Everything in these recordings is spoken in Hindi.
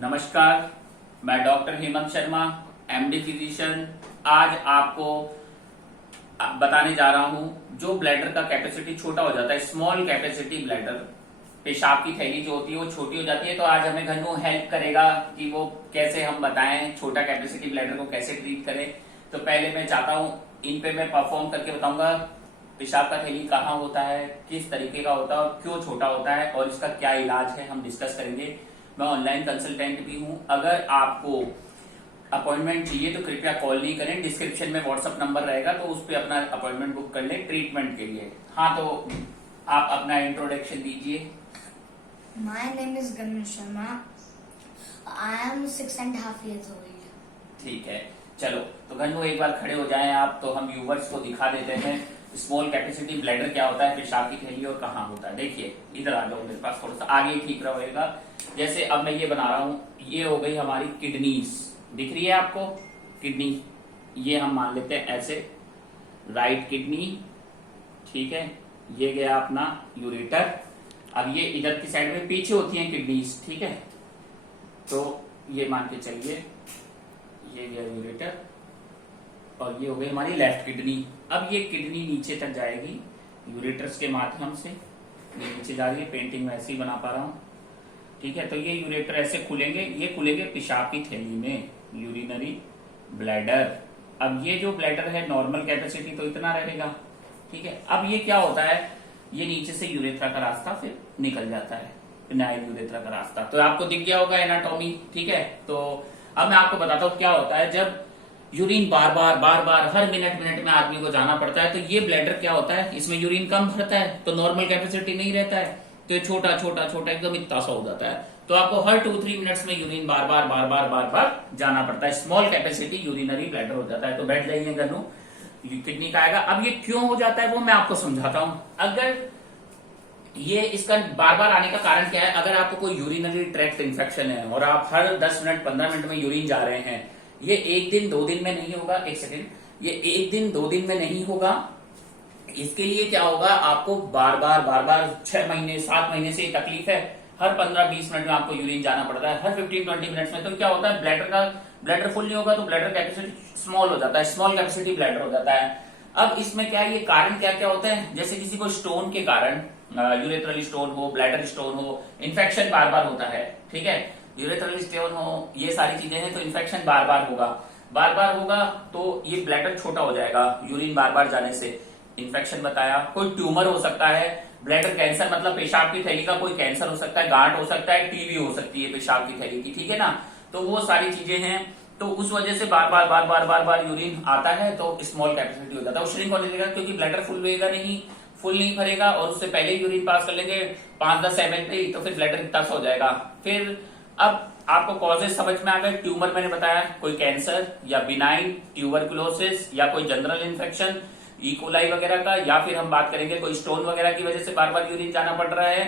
नमस्कार, मैं doctor Hemant Sharma, MD physician. आज आपको बताने जा रहा हूं जो ब्लैडर का कैपेसिटी छोटा हो जाता है, स्मॉल कैपेसिटी ब्लैडर, पेशाब की थैली जो होती है वो छोटी हो जाती है। तो आज हमें घनु हेल्प करेगा कि वो कैसे हम बताएं छोटा कैपेसिटी ब्लैडर को कैसे ट्रीट करें। तो पहले मैं चाहता हूं इन पे मैं परफॉर्म करके बताऊंगा पेशाब का थैली कहाँ होता है, किस तरीके का होता है और क्यों छोटा होता है और इसका क्या इलाज है, हम डिस्कस करेंगे। मैं ऑनलाइन कंसल्टेंट भी हूं। अगर आपको अपॉइंटमेंट चाहिए तो कृपया कॉल नहीं करें, डिस्क्रिप्शन में व्हाट्सएप नंबर रहेगा तो उस पर अपना अपॉइंटमेंट बुक कर लें ट्रीटमेंट के लिए। हाँ, तो आप अपना इंट्रोडक्शन दीजिए। My name is Ganu Sharma. I am 6.5 years old. ठीक है, चलो तो घनु एक बार खड़े हो जाएं आप, तो हम व्यूवर्स को दिखा देते हैं स्मॉल कैपेसिटी ब्लैडर क्या होता है, पेशाब की थैली और कहाँ होता है। देखिए इधर आ जाओ, मेरे पास थोड़ा सा आगे ठीक रहेगा। जैसे अब मैं ये बना रहा हूँ, ये हो गई हमारी किडनीज, दिख रही है आपको किडनी, ये हम मान लेते हैं ऐसे, राइट किडनी, ठीक है। ये गया अपना यूरेटर। अब ये इधर की साइड में पीछे होती हैं किडनीज, ठीक है। तो ये मान के चलिए, ये गया यूरेटर और ये हो गई हमारी लेफ्ट किडनी। अब ये किडनी नीचे तक जाएगी यूरेटर्स के माध्यम से, ये नीचे जा रही है, पेंटिंग वैसे ही बना पा रहा हूँ, ठीक है। तो ये यूरेटर ऐसे खुलेंगे, ये खुलेंगे पेशाब की थैली में, यूरिनरी ब्लैडर। अब ये जो ब्लैडर है नॉर्मल कैपेसिटी तो इतना रहेगा, ठीक है। अब ये क्या होता है, ये नीचे से यूरेथ्रा का रास्ता फिर निकल जाता है, पिनाइल यूरेथ्रा का रास्ता। तो आपको दिख गया होगा एनाटॉमी, ठीक है। तो अब मैं आपको बताता हूँ क्या होता है जब यूरिन बार बार हर मिनट में आदमी को जाना पड़ता है। तो ये ब्लैडर क्या होता है, इसमें यूरिन कम भरता है तो नॉर्मल कैपेसिटी नहीं रहता है, तो ये छोटा एकदम इतना सा हो जाता है। तो आपको हर 2-3 मिनट्स में यूरिन बार जाना पड़ता है। स्मॉल कैपेसिटी यूरिनरी ब्लैडर हो जाता है। तो बैठ जाइए गन्नू, किडनी का आएगा। अब ये क्यों हो जाता है वो मैं आपको समझाता हूं। अगर ये इसका बार आने का कारण क्या है, अगर आपको कोई यूरिनरी ट्रैक्ट इन्फेक्शन है और आप हर 10 मिनट 15 मिनट में यूरिन जा रहे हैं, ये 1 दिन 2 दिन में नहीं होगा। एक सेकेंड, ये 1 दिन 2 दिन में नहीं होगा। इसके लिए क्या होगा, आपको बार 6 महीने 7 महीने से ये तकलीफ है। हर 15-20 मिनट में आपको यूरिन जाना पड़ता है, हर 15-20 मिनट्स में। तो क्या होता है, ब्लैडर फुल नहीं होगा तो ब्लैडर कैपेसिटी स्मॉल हो जाता है, स्मॉल कैपेसिटी ब्लैडर हो जाता है। अब इसमें क्या है, ये कारण क्या होते हैं, जैसे किसी को स्टोन के कारण, यूरेथ्रल स्टोन हो, ब्लैडर स्टोन हो, इन्फेक्शन बार होता है, ठीक है। यूरेथ्रल स्टोन हो, ये सारी चीजें हैं तो इन्फेक्शन बार होगा तो ये ब्लैडर छोटा हो जाएगा यूरिन बार जाने से। इन्फेक्शन बताया, कोई ट्यूमर हो सकता है, ब्लैडर कैंसर मतलब पेशाब की थैली का कोई कैंसर हो सकता है, गांठ हो सकता है, टीबी हो सकती है पेशाब की थैली की, ठीक है ना। तो वो सारी चीजें हैं, तो उस वजह से बार यूरिन आता है तो स्मॉल कैपेसिटी हो जाता है। वो श्रिंक होने लगेगा क्योंकि ब्लैडर फुल नहीं भरेगा और उससे पहले यूरिन पास कर लेंगे 5-10 ml पे, तो फिर ब्लैडर कितना हो जाएगा। फिर अब आपको कॉजेज समझ में आ गए। ट्यूमर मैंने बताया, कोई कैंसर या बिनाइन ट्यूबरकुलोसिस या कोई जनरल इन्फेक्शन इकोलाई वगैरह का, या फिर हम बात करेंगे कोई स्टोन वगैरह की वजह से बार यूरिन जाना पड़ रहा है,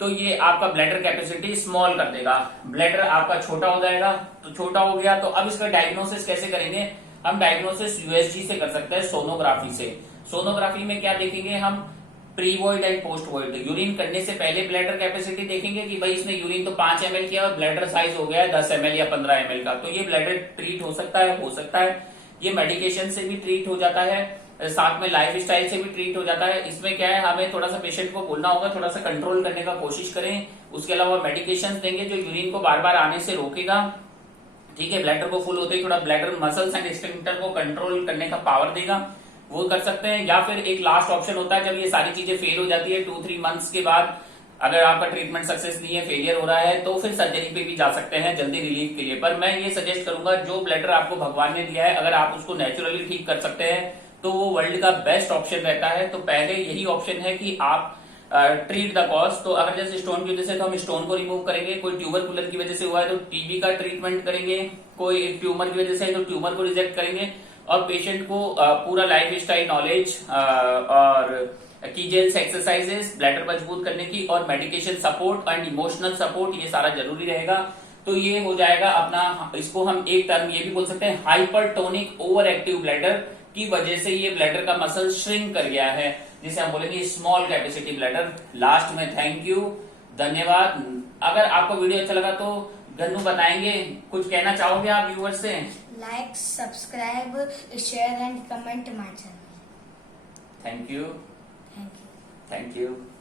तो ये आपका ब्लैडर कैपेसिटी स्मॉल कर देगा, ब्लैडर आपका छोटा हो जाएगा। तो छोटा हो गया तो अब इसका डायग्नोसिस कैसे करेंगे, हम डायग्नोसिस यूएसजी से कर सकते हैं, सोनोग्राफी से। सोनोग्राफी में क्या देखेंगे हम, pre void and post void. Urine करने से पहले ब्लैडर कैपेसिटी देखेंगे कि भाई इसने यूरिन तो 5 ml किया और ब्लैडर साइज हो गया है 10 ml या 15 ml का, तो ये ब्लैडर ट्रीट हो सकता है। ये मेडिकेशन से भी ट्रीट हो जाता है, साथ में लाइफ स्टाइल से भी ट्रीट हो जाता है। इसमें क्या है, हमें थोड़ा सा पेशेंट को बोलना होगा, थोड़ा सा कंट्रोल करने का कोशिश करें। उसके अलावा मेडिकेशन देंगे जो यूरिन को बार आने से रोकेगा, ठीक है। ब्लैडर को फुल होते ही थोड़ा ब्लैडर मसल्स एंड स्फिंक्टर को कंट्रोल करने का पावर देगा, वो कर सकते हैं। या फिर एक लास्ट ऑप्शन होता है, जब ये सारी चीजें फेल हो जाती है 2-3 मंथ्स के बाद, अगर आपका ट्रीटमेंट सक्सेस नहीं है, फेलियर हो रहा है, तो फिर सर्जरी पे भी जा सकते हैं जल्दी रिलीफ के लिए। पर मैं ये सजेस्ट करूंगा, जो ब्लैडर आपको भगवान ने दिया है, अगर आप उसको नेचुरली ठीक कर सकते हैं तो वो वर्ल्ड का बेस्ट ऑप्शन रहता है। तो पहले यही ऑप्शन है कि आप ट्रीट द कॉज। तो अगर जैसे स्टोन की वजह से तो हम स्टोन को रिमूव करेंगे, कोई ट्यूबरकुलर की वजह से हुआ है तो टीबी का ट्रीटमेंट करेंगे, कोई ट्यूमर की वजह से है तो ट्यूमर को रिजेक्ट करेंगे, और पेशेंट को पूरा लाइफ स्टाइल नॉलेज और कीजेल्स एक्सरसाइजेस, ब्लैडर मजबूत करने की और medication support and emotional support, ये सारा जरूरी रहेगा। तो ये हो जाएगा अपना, इसको हम एक टर्म ये भी बोल सकते हैं, हाइपरटोनिक ओवर एक्टिव ब्लैडर की वजह से ये ब्लैडर का मसल श्रिंक कर गया है, जिसे हम बोलेंगे स्मॉल कैपेसिटी ब्लैडर। लास्ट में थैंक यू, धन्यवाद। अगर आपको वीडियो अच्छा लगा तो गन्नू बताएंगे, कुछ कहना चाहोगे आप व्यूअर्स से? Like, subscribe, share and comment my channel. Thank you. Thank you. Thank you.